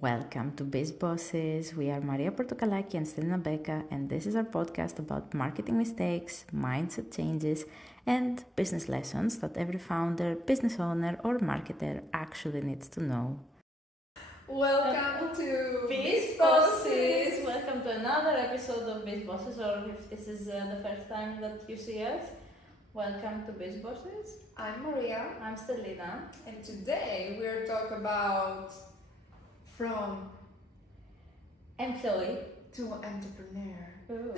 Welcome to Biz Bossez. We are Maria Portocalaki and Stelina Becca, and this is our podcast about marketing mistakes, mindset changes, and business lessons that every founder, business owner, or marketer actually needs to know. Welcome to Biz Bossez! Welcome to another episode of Biz Bossez, or if this is the first time that you see us, welcome to Biz Bossez. I'm Maria, I'm Stelina. and today we're talking about from Employee. to entrepreneur. Ooh.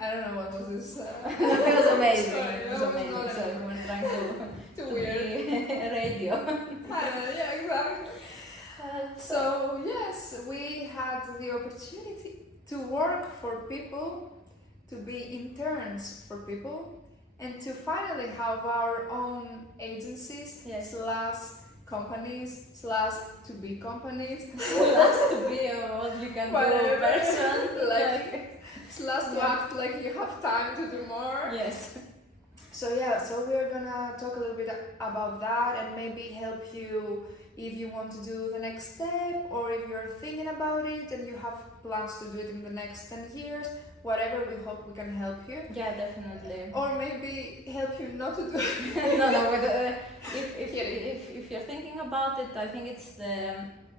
I don't know what was this. It was amazing. Sorry, It was that was amazing. not So we were trying too to weird. be radio. Yeah, exactly. So yes, we had the opportunity to work for people, to be interns for people, and to finally have our own agencies Yes. slash companies slash to be companies That's to be what you can do whatever person. like slash to Yeah. act like you have time to do more. Yes. So we're gonna talk a little bit about that and maybe help you if you want to do the next step, or if you're thinking about it and you have plans to do it in the next 10 years, whatever. We hope we can help you, Yeah, definitely. or maybe help you not to do it. No, but if you're thinking about it, I think it's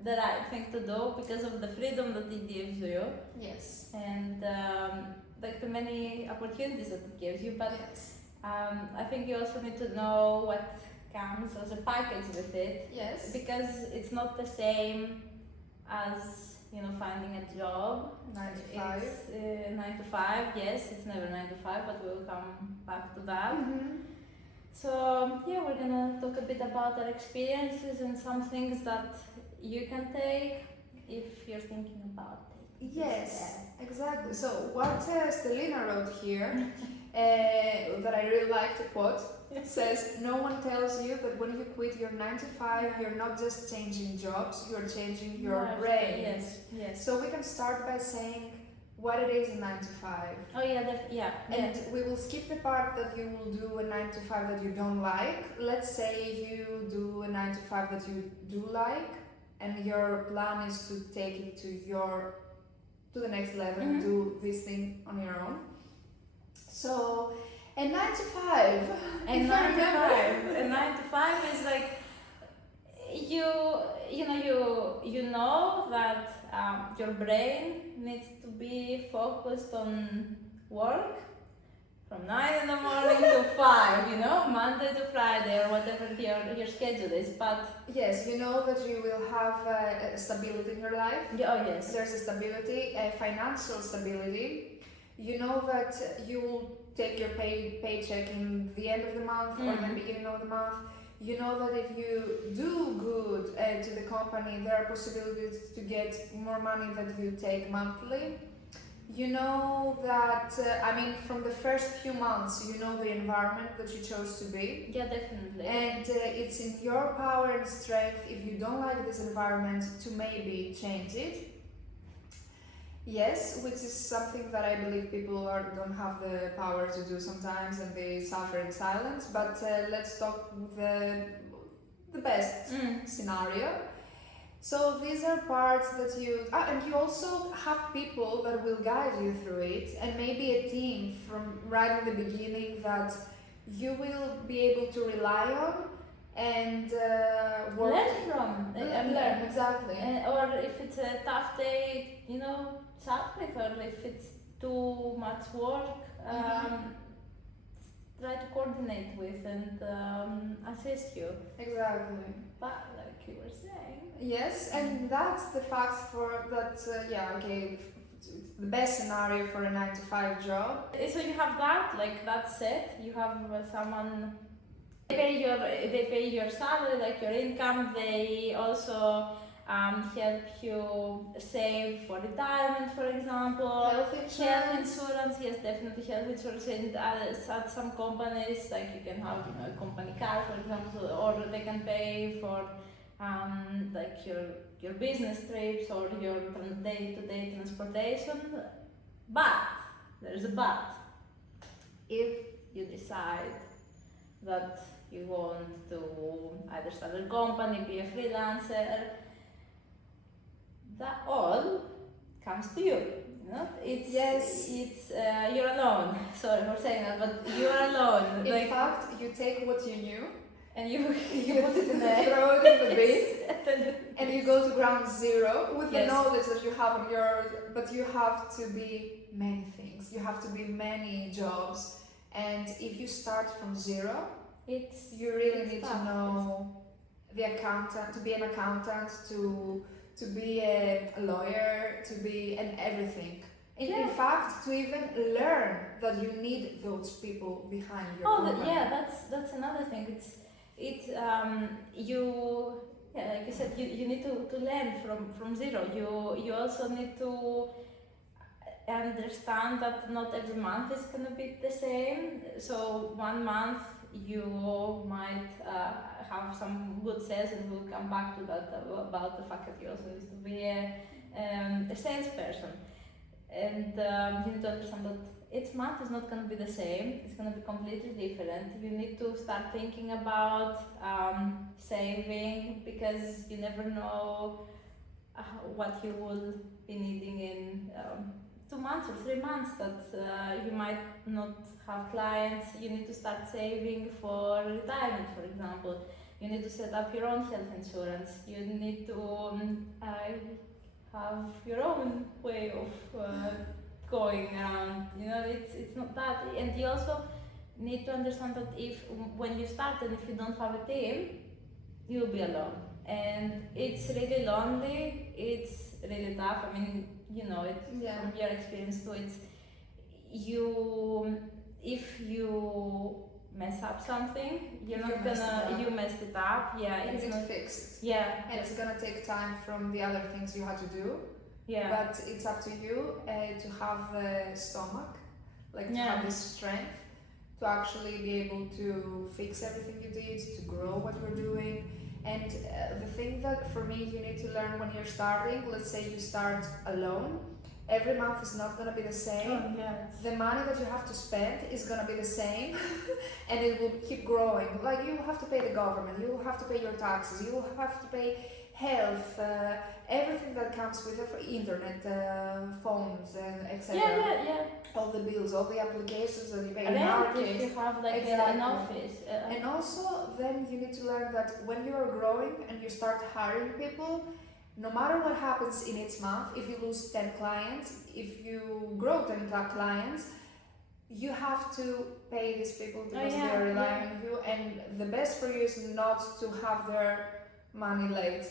the right thing to do because of the freedom that it gives you Yes. and like the many opportunities that it gives you. But Yes. I think you also need to know what comes as a package with it, Yes. because it's not the same as finding a job. 9 to 5. It's 9 to 5. Yes, it's never 9 to 5, but we'll come back to that. Mm-hmm. So yeah, we're gonna talk a bit about our experiences and some things that you can take if you're thinking about it. Yes, exactly. So what Stelina wrote here, that I really like to quote, it says, "No one tells you that when you quit your 9 to 5, you're not just changing jobs, you're changing your brain." Yes. So we can start by saying what it is in 9 to 5. Oh yeah, yeah. And we will skip the part that you will do a 9 to 5 that you don't like. Let's say you do a 9 to 5 that you do like, and your plan is to take it to the next level and do this thing on your own. So a 9 to 5. And if I 9 to remember. 5. And 9 to 5 is like you know that your brain needs to be focused on work from 9 in the morning to 5, Monday to Friday or whatever your schedule is. But Yes, you know that you will have stability in your life. oh yes, There's a stability, a financial stability. You know that you will take your paycheck in the end of the month or the beginning of the month. You know that if you do good to the company, there are possibilities to get more money that you take monthly. You know that, from the first few months, you know the environment that you chose to be. yeah, definitely. And it's in your power and strength, if you don't like this environment, to maybe change it. Yes, which is something that I believe people don't have the power to do sometimes, and they suffer in silence. But let's talk the best scenario. So these are parts that and you also have people that will guide you through it, and maybe a team from right in the beginning that you will be able to rely on and work. Learn from. Learn, exactly. Or if it's a tough day, chat with, or if it's too much work, try to coordinate with and assist you. Exactly. But like you were saying, Yes, and that's the facts for that. The best scenario for a 9 to 5 job. so you have that, like that's it. You have someone. They pay your salary, like your income. They also help you save for retirement, for example. Health insurance. Yes, definitely health insurance. And at some companies, like you can have a company car, for example, or they can pay for like your business trips or your day-to-day transportation. But there's a but. If you decide that you want to either start a company, be a freelancer, that all comes to you. You know, it's you're alone. Sorry for saying that, but you're alone. In fact, you take what you knew and you put it in there, throw it in the bin, and you go to ground zero with the knowledge that you have on yours. But you have to be many things. You have to be many jobs, and if you start from zero, you really need to know the accountant, to be an accountant, to be a lawyer, to be everything. In fact, to even learn that you need those people behind your company. That's another thing. Like you said, you need to learn from zero. You also need to understand that not every month is gonna be the same. So 1 month you might have some good sales, and we'll come back to that about the fact that you also used to be a salesperson. And you need to understand that each month is not going to be the same. It's going to be completely different. You need to start thinking about saving, because you never know what you will be needing in 2 months or 3 months, that you might not have clients. You need to start saving for retirement, for example. You need to set up your own health insurance. You need to have your own way of going around. You know, it's not that. And you also need to understand that when you start and if you don't have a team, you'll be alone. And it's really lonely. It's really tough. I mean, you know it from your experience too. If you mess up something, you messed it up. Yeah, you need to fix it. Yeah, and it's gonna take time from the other things you had to do. Yeah, but it's up to you to have the stomach, to have the strength to actually be able to fix everything you did, to grow what you're doing. And the thing that for me you need to learn when you're starting, let's say you start alone, every month is not going to be the same. Oh, yes. The money that you have to spend is going to be the same and it will keep growing. Like, you will have to pay the government, you will have to pay your taxes, you will have to pay health, everything that comes with it, internet, phones, and etc. Yeah. All the bills, all the applications that you pay. If you have an office. And also, then you need to learn that when you are growing and you start hiring people, no matter what happens in each month, if you lose 10 clients, if you grow 10 clients, you have to pay these people because they are relying on you. And the best for you is not to have their money late.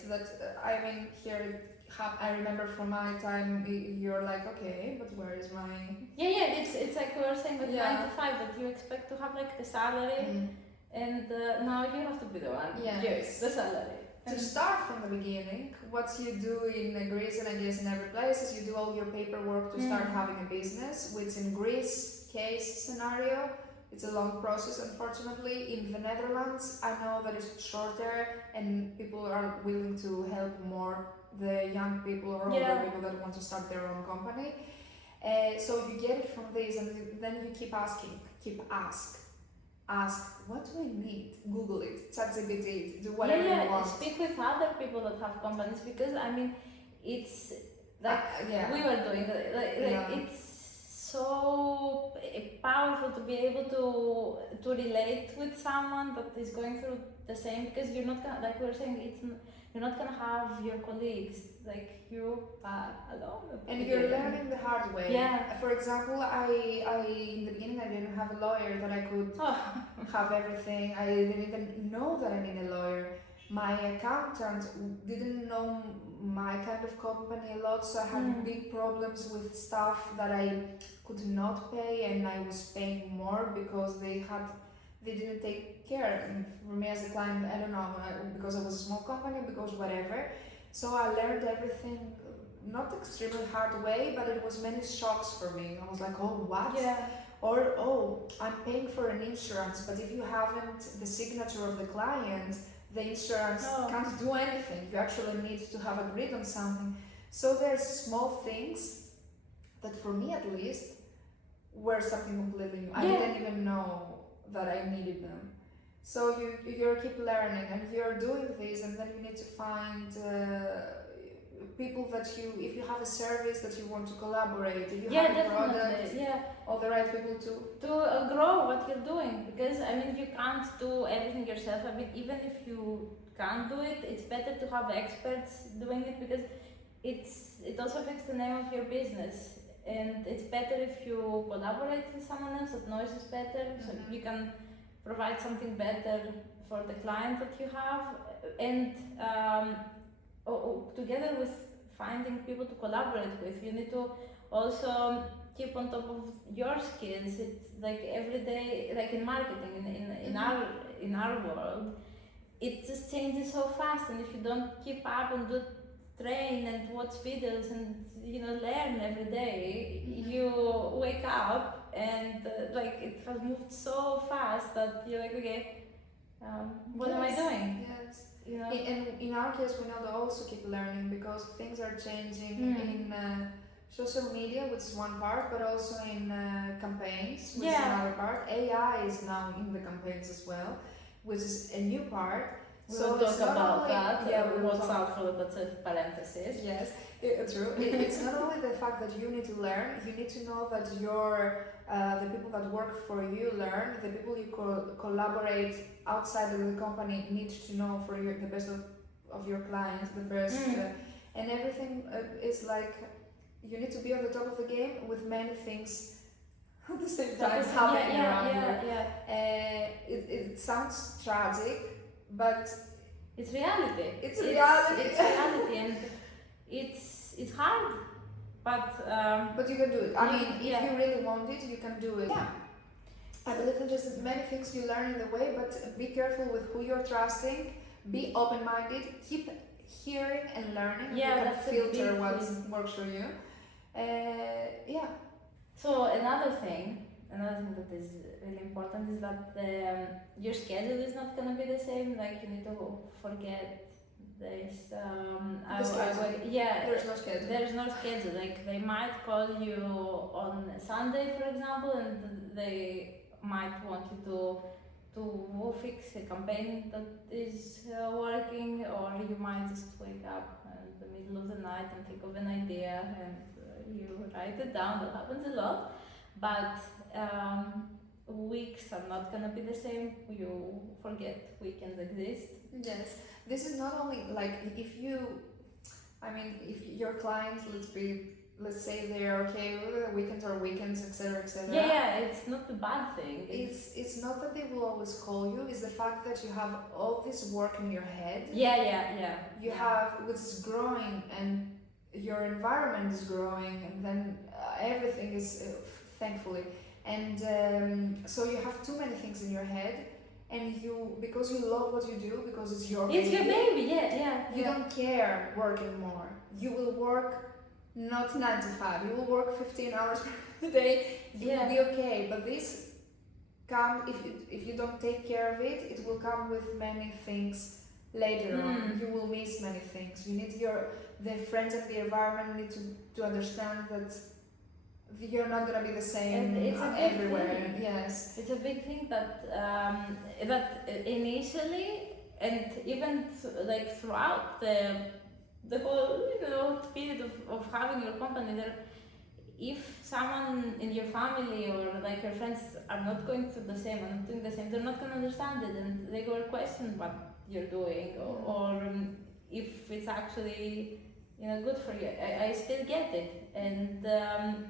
I remember from my time, you're like, okay, but where is my... It's like we were saying with 9 to 5, that you expect to have the salary, and now you have to be the one. Yes, the salary. To start from the beginning, what you do in Greece, and I guess in every place, is you do all your paperwork to start having a business, which in Greece case scenario, it's a long process, unfortunately. In the Netherlands, I know that it's shorter and people are willing to help more the young people or older people that want to start their own company. So you get it from this, and then you keep ask, what do I need? Google it, ChatGPT it, do whatever you want. Speak with other people that have companies, because I mean, it's like we were doing it's so powerful to be able to relate with someone that is going through the same, because you're not gonna, like we were saying, you're not gonna have your colleagues, like you are alone. And you're learning the hard way. Yeah. For example, I in the beginning I didn't have a lawyer that I could have everything. I didn't even know that I need a lawyer. My accountant didn't know my kind of company a lot, so I had big problems with stuff that I could not pay, and I was paying more because they didn't take care. And for me as a client, I don't know, because I was a small company, because whatever. So I learned everything, not extremely hard way, but it was many shocks for me. I was like, oh, what? Yeah. Or, oh, I'm paying for an insurance, but if you haven't the signature of the client, the insurance can't do anything. You actually need to have agreed on something. So there's small things that, for me at least, were something completely new. I didn't even know that I needed them. So you keep learning, and you're doing this, and then you need to find people that if you have a service that you want to collaborate, if you Yeah, have a product, definitely. Yeah, all the right people to grow what you're doing, because I mean you can't do everything yourself. I mean, even if you can't do it, it's better to have experts doing it, because it also affects the name of your business, and it's better if you collaborate with someone else that knows it better, so you can provide something better for the client that you have, and together with finding people to collaborate with, you need to also keep on top of your skills. It's like every day, like in marketing, in our world, it just changes so fast, and if you don't keep up and train and watch videos and learn every day, you wake up and like it has moved so fast that you're like, okay, what am I doing? Yes. You know? In our case, we know to also keep learning, because things are changing in social media, which is one part, but also in campaigns, which is another part. AI is now in the campaigns as well, which is a new part. We'll talk about that. Yeah, we will talk for that's a parenthesis. Yes, true. It's not only the fact that you need to learn, you need to know that the people that work for you learn, the people you collaborate outside of the company need to know for the best of your clients, the best, and everything is like, you need to be on the top of the game with many things at the same time happening around you. It sounds tragic, but it's reality. It's reality. It's reality, and it's hard, but you can do it. I mean, if you really want it, you can do it. Yeah. I believe that there's many things you learn in the way, but be careful with who you're trusting. Be open-minded. Keep hearing and learning. Yeah, you that's can filter what works for you. So another thing that is really important is that your schedule is not gonna be the same. Like, you need to forget this. There's no schedule. There's no schedule. Like, they might call you on Sunday, for example, and they might want you to fix a campaign that is working, or you might just wake up in the middle of the night and think of an idea and you write it down. That happens a lot, but weeks are not gonna be the same. You forget weekends exist. Yes, this is not only like if your clients, let's say they're okay with the weekends or weekends, etc., etc. Yeah, it's not a bad thing. It's not that they will always call you. It's the fact that you have all this work in your head. You have, which is growing, and your environment is growing, and then everything is thankfully, and so you have too many things in your head, and because you love what you do, because it's your baby. It's your baby, You don't care working more. You will work not 9 to 5. You will work 15 hours per day. You will be okay. But this if you don't take care of it, it will come with many things later on. You will miss many things. You need the friends and the environment need to understand that you're not gonna be the same everywhere. Yes, it's a big thing that initially, and even throughout the whole period of having your company, if someone in your family or like your friends are not going through the same and not doing the same, they're not gonna understand it, and they will question what you're doing, or if it's actually good for you. I still get it, and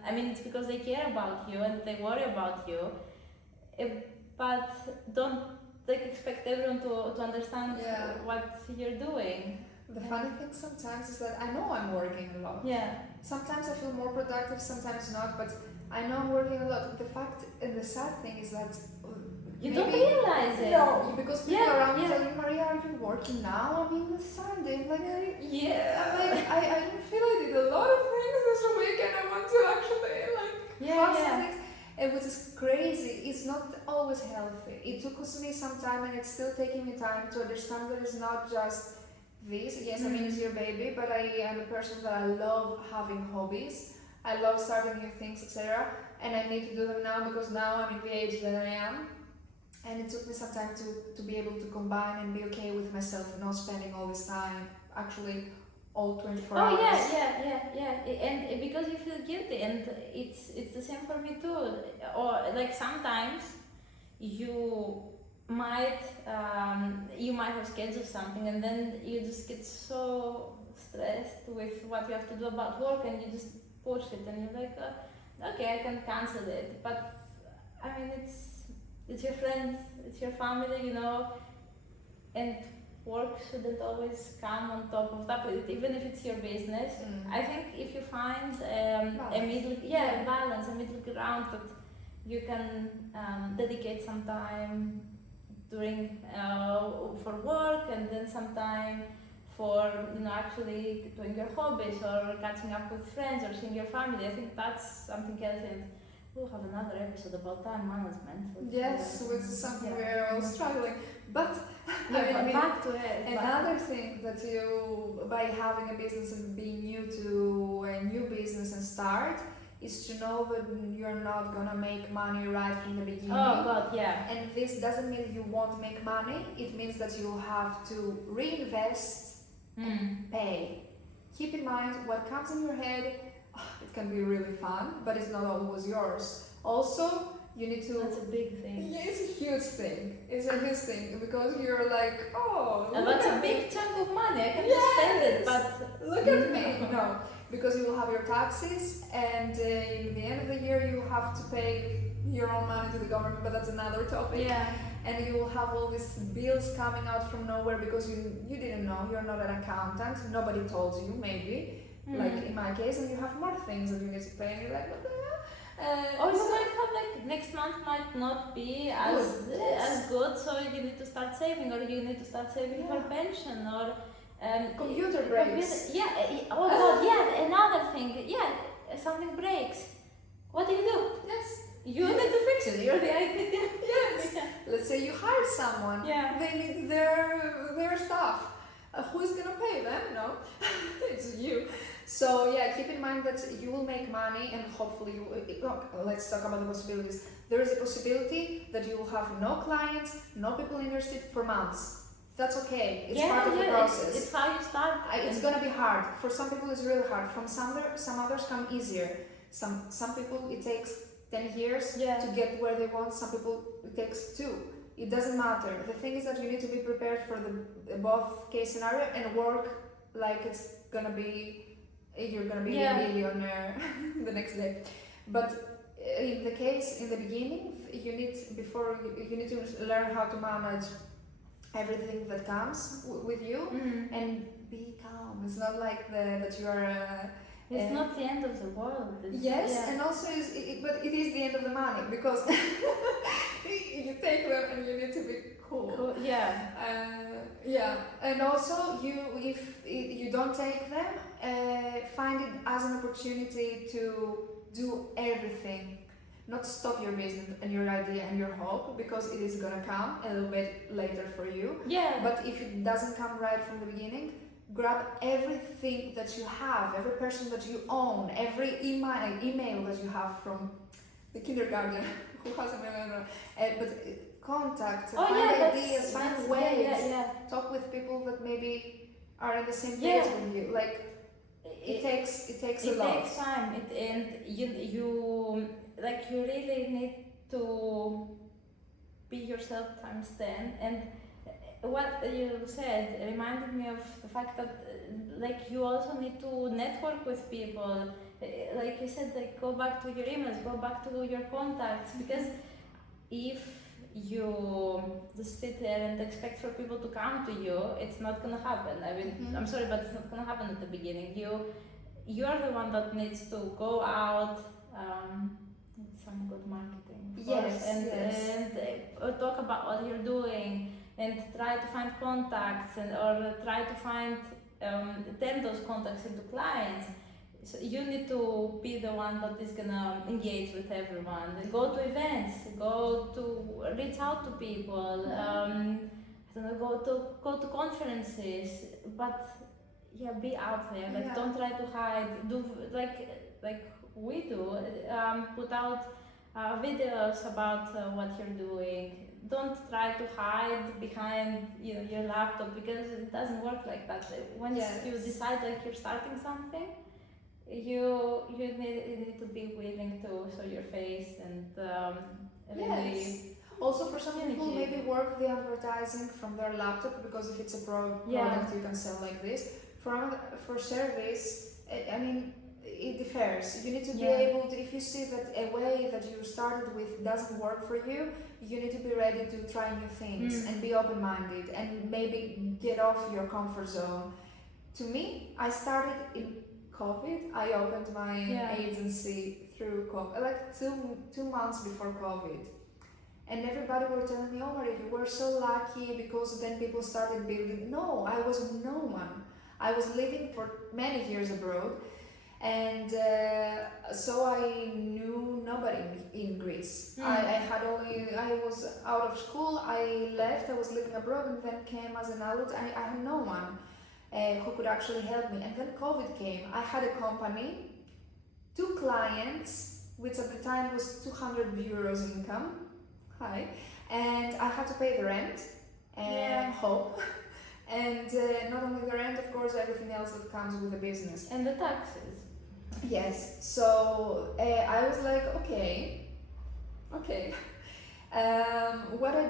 I mean, it's because they care about you and they worry about you, but don't expect everyone to understand what you're doing. The funny thing sometimes is that I know I'm working a lot. Sometimes I feel more productive, sometimes not, but I know I'm working a lot. The fact and the sad thing is that you don't realize it. No, because people around me tell you, Maria, are you working now? I mean, it's Sunday. I'm like, I don't feel I did a lot of things this week, and I want to actually have some things. And which is crazy. It's not always healthy. It took me some time, and it's still taking me time to understand that it's not just this. Yes, I mean, it's your baby, but I am a person that I love having hobbies. I love starting new things, etc. And I need to do them now, because now I'm in the age that I am. And it took me some time to be able to combine and be okay with myself, and not spending all this time actually all 24 Oh hours. and because you feel guilty, and it's the same for me too. Or like sometimes you might you might have scheduled something, and then you just get so stressed with what you have to do about work, and you just push it, and you're like, okay, I can cancel it. But I mean, it's your friends, it's your family, you know, and work shouldn't always come on top of that, even if it's your business. I think if you find a balance, a middle ground that you can dedicate some time during for work, and then some time for actually doing your hobbies or catching up with friends or seeing your family. I think that's something else, and we'll have another episode about time management. Yes, which is something we're all struggling. But back to it. Another thing that you, by having a business and being new to a new business and start, is to know that you're not gonna make money right from the beginning. Oh God, yeah. And this doesn't mean you won't make money. It means that you'll have to reinvest and pay. Keep in mind what comes in your head. It can be really fun, but it's not always yours. Also, you need to. That's a big thing. Yeah, it's a huge thing. It's a huge thing because you're like, oh. And that's a big chunk of money. I can just spend it, but look at me. No, because you will have your taxes, and in the end of the year, you have to pay your own money to the government. But that's another topic. yeah. And you will have all these bills coming out from nowhere because you didn't know. You're not an accountant. Nobody told you, maybe. Like in my case, and you have more things that you need to pay, and you're like, what the hell? Or you might have like next month might not be as good, so you need to start saving, or you need to start saving for pension, or computer breaks. Oh God, yeah. Another thing, something breaks. What do? Yes. You need to fix it. You're the IT. Yes. Let's say you hire someone. Yeah. They need their stuff. Who's gonna pay them? No, it's you. So yeah, keep in mind that you will make money, and hopefully let's talk about the possibilities. There is a possibility that you will have no clients, no people interested for months. That's okay. It's part of the process. It's how you start. It's gonna be hard. For some people, it's really hard. From some others come easier. Some people it takes 10 years to get where they want. Some people it takes 2. It doesn't matter. The thing is that you need to be prepared for the both case scenario and work like it's gonna be. You're gonna be a millionaire the next day. But in the case in the beginning, you need to learn how to manage everything that comes with you and be calm. It's not like that you are. It's not the end of the world. And also, but it is the end of the money because you take them and you need to be cool. And also, if you don't take them, find it as an opportunity to do everything. Not stop your business and your idea and your hope, because it is gonna come a little bit later for you. But if it doesn't come right from the beginning, grab everything that you have, every person that you own, every email that you have from the kindergarten who has an email, but contact, find ideas, find ways, talk with people that maybe are in the same page with you. Like it takes a lot. It takes time, and you really need to be yourself times 10. And what you said reminded me of the fact that you also need to network with people. Like you said, go back to your emails, go back to your contacts, because if you just sit there and expect for people to come to you, it's not gonna happen. I mean, I'm sorry, but it's not gonna happen at the beginning. You're the one that needs to go out, some good marketing, and talk about what you're doing, and try to find contacts, or try to find turn those contacts into clients. So you need to be the one that is gonna engage with everyone. Go to events, reach out to people. Go to conferences, but be out there. Don't try to hide. Do like we do. Put out videos about what you're doing. Don't try to hide behind your laptop, because it doesn't work like that. Once you decide like you're starting something, you need to be willing to show your face and really. Also, for some people, maybe work the advertising from their laptop, because if it's a product you can sell like this. For service, I mean, it differs. You need to be able to, if you see that a way that you started with doesn't work for you, you need to be ready to try new things and be open-minded and maybe get off your comfort zone. To me, I started in COVID. I opened my agency through COVID, like two months before COVID. And everybody were telling me, oh Maria, you were so lucky because then people started building. No, I was no one. I was living for many years abroad, and so I knew nobody in Greece. I was out of school, I left, I was living abroad, and then came as an adult. I had no one who could actually help me. And then COVID came. I had a company, 2 clients, which at the time was 200 euros income. And I had to pay the rent and home. And not only the rent, of course, everything else that comes with the business. And the taxes. Yes, so I was like, okay. What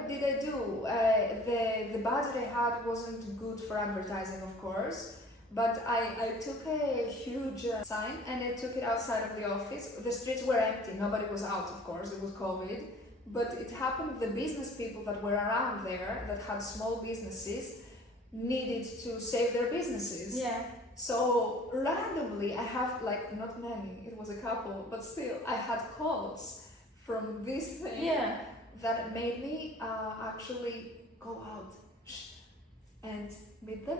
did I do? The budget I had wasn't good for advertising, of course, but I took a huge sign and I took it outside of the office. The streets were empty, nobody was out, of course, it was COVID. But it happened, the business people that were around there, that had small businesses, needed to save their businesses. Yeah. So randomly, I have, like, not many, it was a couple, but still, I had calls from this thing that made me actually go out and meet them.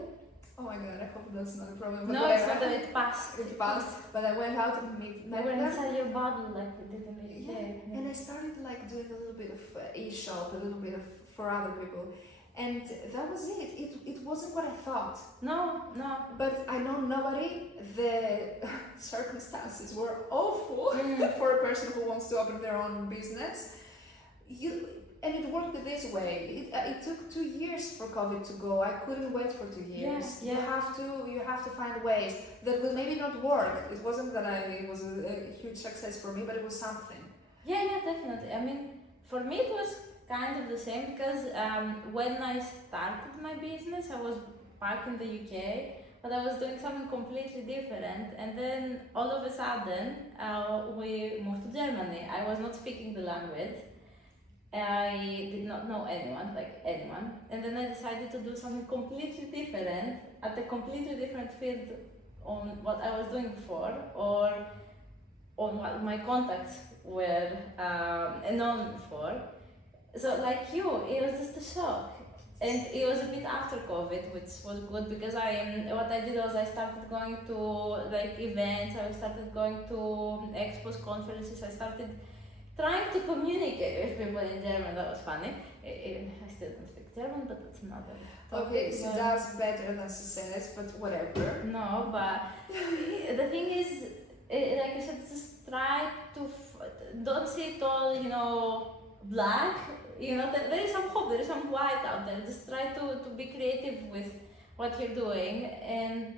Oh my god, I hope that's not a problem. But no, it's not that it passed. It passed, but I went out and met them. They were inside your bottle, like we did in the UK. And I started like doing a little bit of e-shop, a little bit of for other people. And that was it. It wasn't what I thought. No. But I know nobody. The circumstances were awful for a person who wants to open their own business. And it worked this way. It took 2 years for COVID to go. I couldn't wait for 2 years. Yeah. You have to find ways that will maybe not work. It wasn't that it was a huge success for me, but it was something. Yeah, definitely. I mean, for me it was kind of the same, because when I started my business, I was back in the UK, but I was doing something completely different. And then all of a sudden, we moved to Germany. I was not speaking the language. I did not know anyone. And then I decided to do something completely different, at a completely different field on what I was doing before, or on what my contacts were known for. So like you, it was just a shock. And it was a bit after COVID, which was good, because what I did was I started going to like events, I started going to expos, conferences, I started trying to communicate with people in German. That was funny. I still don't speak German, but that's another topic. Okay, she does better than she says, but whatever. No, but the thing is, like I said, just try to don't see it all, black. There is some hope, there is some light out there. Just try to be creative with what you're doing, and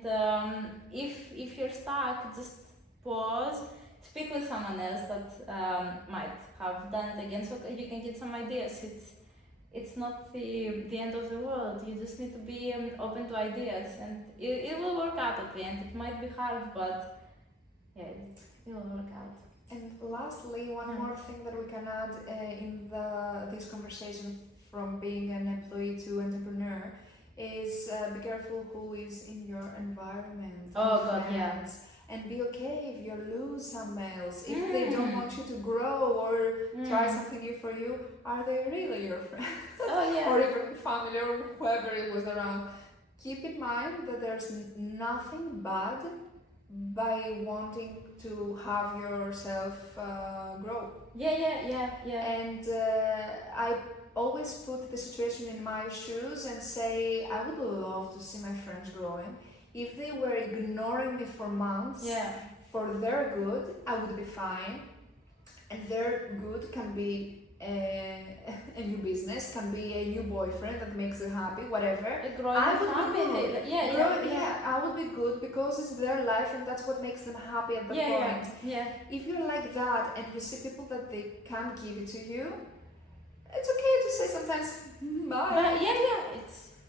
if you're stuck, just pause, speak with someone else that might have done it again, so you can get some ideas. It's not the end of the world. You just need to be open to ideas, and it will work out at the end. It might be hard, but it will work out. And lastly, one more thing that we can add in this conversation from being an employee to entrepreneur is be careful who is in your environment. Oh God, yeah. And be okay if you lose some males. If they don't want you to grow or try something new for you, are they really your friends? Oh yeah. Or even family or whoever it was around. Keep in mind that there's nothing bad by wanting to have yourself grow. Yeah. And I always put the situation in my shoes and say, I would love to see my friends growing. If they were ignoring me for months, for their good, I would be fine. and their good can be a new business, can be a new boyfriend that makes them happy, whatever. A growing I would family. be good. Yeah. I would be good because it's their life and that's what makes them happy at the point. Yeah. If you're like that and you see people that they can't give it to you, it's okay to say sometimes bye. But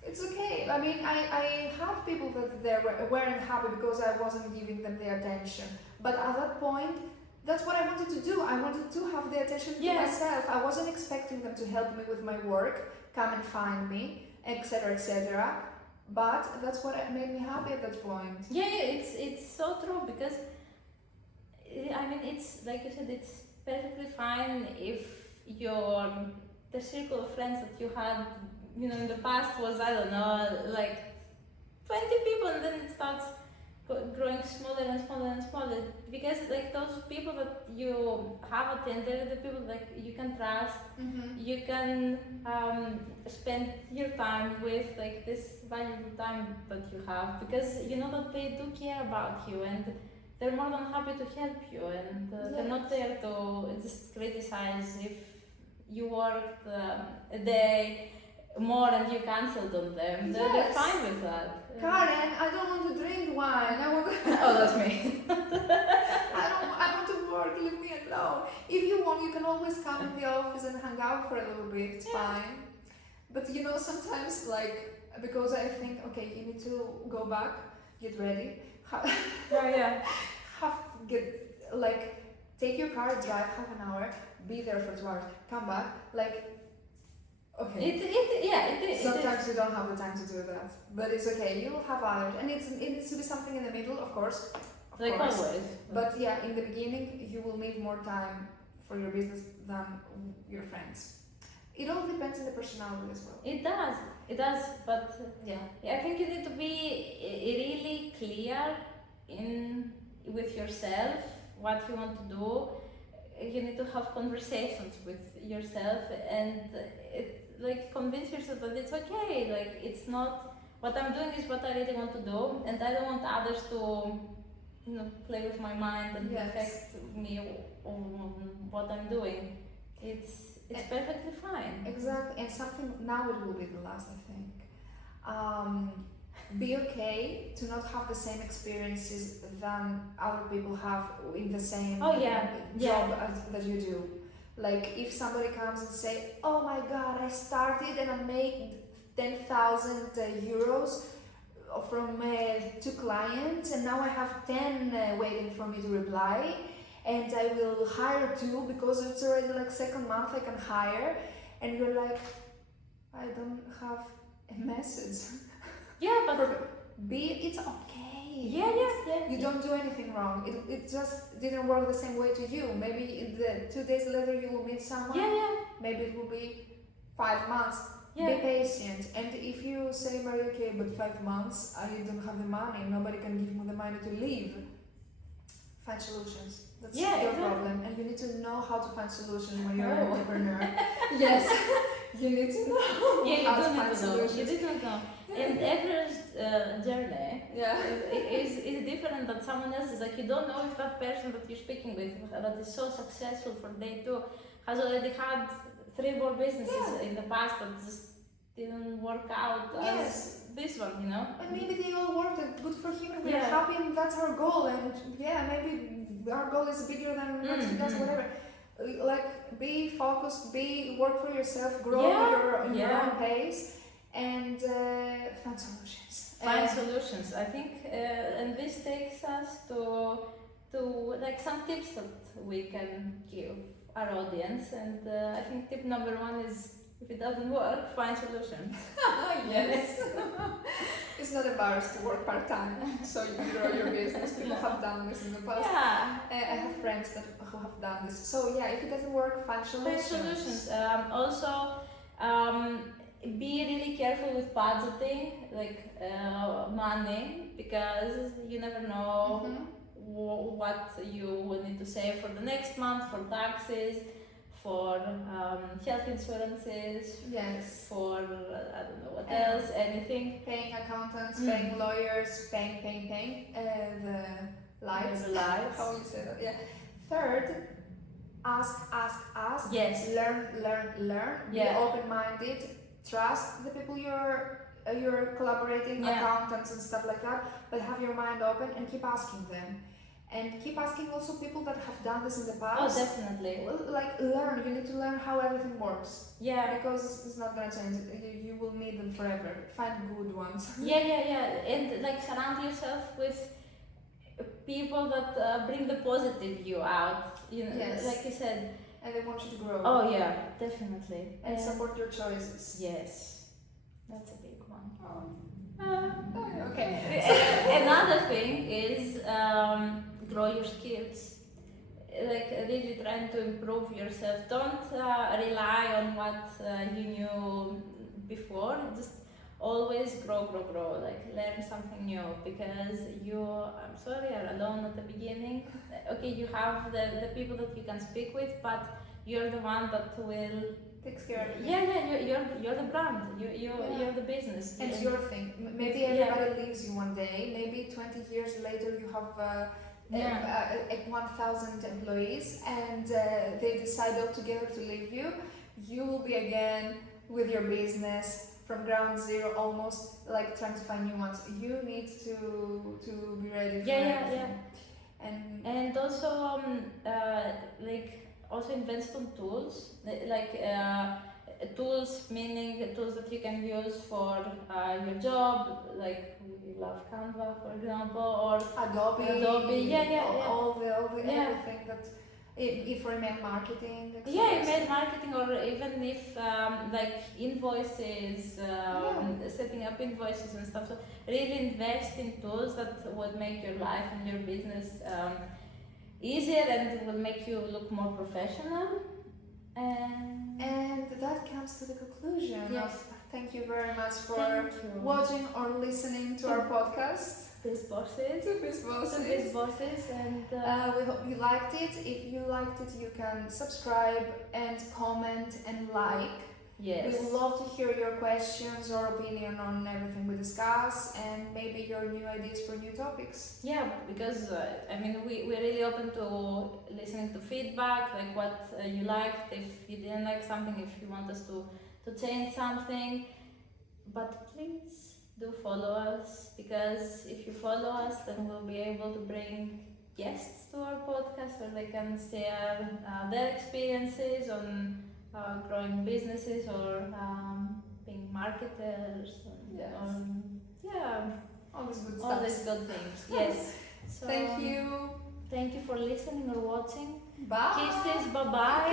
It's okay. I mean, I had people that they weren't happy because I wasn't giving them the attention. But at that point, that's what I wanted to do. I wanted to have the attention to myself. I wasn't expecting them to help me with my work, come and find me, etc., etc. But that's what made me happy at that point. It's so true because I mean it's like you said, it's perfectly fine if the circle of friends that you had, in the past was, I don't know, like 20 people, and then it starts growing smaller and smaller and smaller, because like those people that you have at the end, they're the people like you can trust. You can spend your time with, like this valuable time that you have, because you know that they do care about you and they're more than happy to help you, and they're not there to just criticize if you worked a day more and you cancelled on them. They're fine with that. Karen, I don't want to drink wine. I want to oh, that's me. I want to work. Leave me alone. If you want, you can always come in the office and hang out for a little bit. It's fine. But sometimes because I think, okay, you need to go back, get ready. Take your car, drive half an hour, be there for 2 hours, come back, okay. Sometimes you don't have the time to do that, but it's okay. You'll have others, and it needs to be something in the middle, of course. Always. But in the beginning, you will need more time for your business than your friends. It all depends on the personality as well. It does. But I think you need to be really clear with yourself what you want to do. You need to have conversations with yourself and convince yourself that it's okay. Like, it's not, what I'm doing is what I really want to do, and I don't want others to play with my mind and affect me on what I'm doing. It's perfectly fine. Exactly, and something, now it will be the last, I think. Be okay to not have the same experiences than other people have in the same job that you do. Like, if somebody comes and say, oh my god, I started and I made 10,000 euros from 2 clients, and now I have 10 waiting for me to reply, and I will hire 2 because it's already second month I can hire, and you're like, I don't have a message. It's okay. You don't do anything wrong. It just didn't work the same way to you. Maybe 2 days later you will meet someone. Maybe it will be 5 months. Be patient. And if you say, Maria, okay, but 5 months, I don't have the money, nobody can give me the money to leave, find solutions. That's your problem. And you need to know how to find solutions when you're an entrepreneur. Yes, you need to know how to find solutions. You did not know. And everyone's journey is different than someone else's. Like, you don't know if that person that you're speaking with, that is so successful for day 2, has already had 3 more businesses in the past that just didn't work out as this one, And maybe they all worked, and good for him, and we're happy, and that's our goal. And maybe our goal is bigger than what he does, whatever. Be focused, work for yourself, grow in your own pace. And find solutions. Solutions. I think, and this takes us to some tips that we can give our audience. And I think tip number 1 is, if it doesn't work, find solutions. Yes. It's not embarrassed to work part-time so you can grow your business. People have done this in the past. I have friends who have done this. So if it doesn't work, find solutions. Also, be really careful with budgeting, money, because you never know what you will need to save for the next month, for taxes, for health insurances, for I don't know what else, anything. Paying accountants, paying lawyers, paying the lights. The lights. How you say that? Third, ask. Yes. Learn. Yeah. Be open-minded. Trust the people you're collaborating, accountants and stuff like that. But have your mind open and keep asking them. And keep asking also people that have done this in the past. Oh, definitely. Like learn. You need to learn how everything works. Yeah. Because it's not gonna change. You will need them forever. Find good ones. Yeah. And like surround yourself with people that bring the positive you out. You know, Yes. like you said. And they want you to grow. Oh yeah, definitely. And support your choices. Yes, that's a big one. Okay. Another thing is grow your skills. Like really trying to improve yourself. Don't rely on what you knew before. Just always grow. Like learn something new, because I'm sorry, are alone at the beginning. Okay, you have the people that you can speak with, but you're the one that will takes care of you. You're the brand. You're the business. And it's your thing. Maybe everybody leaves you one day. Maybe 20 years later you have 1,000 employees, and they decide altogether to leave you. You will be again with your business from ground zero, almost like trying to find new ones. You need to be ready for everything. And also like also invest on tools, like tools, meaning tools that you can use for your job, like we love Canva, for example, or Adobe, all the everything that for email marketing. Email marketing, or even if like invoices, setting up invoices and stuff. So really invest in tools that will make your life and your business easier, and will make you look more professional. And that comes to the conclusion. Yes. Thank you very much for watching or listening to our podcast. Biz Bossez. Biz Bossez. And we hope you liked it. If you liked it, you can subscribe and comment and like. Yes. We would love to hear your questions or opinion on everything we discuss, and maybe your new ideas for new topics. Yeah, because we're really open to listening to feedback, like what you liked, if you didn't like something, if you want us to change something. But please do follow us, because if you follow us, then we'll be able to bring guests to our podcast where they can share their experiences on growing businesses, or being marketers, all this good stuff. all these good things. Yes. So Thank you. Thank you for listening or watching. Bye. Kisses. Bye bye.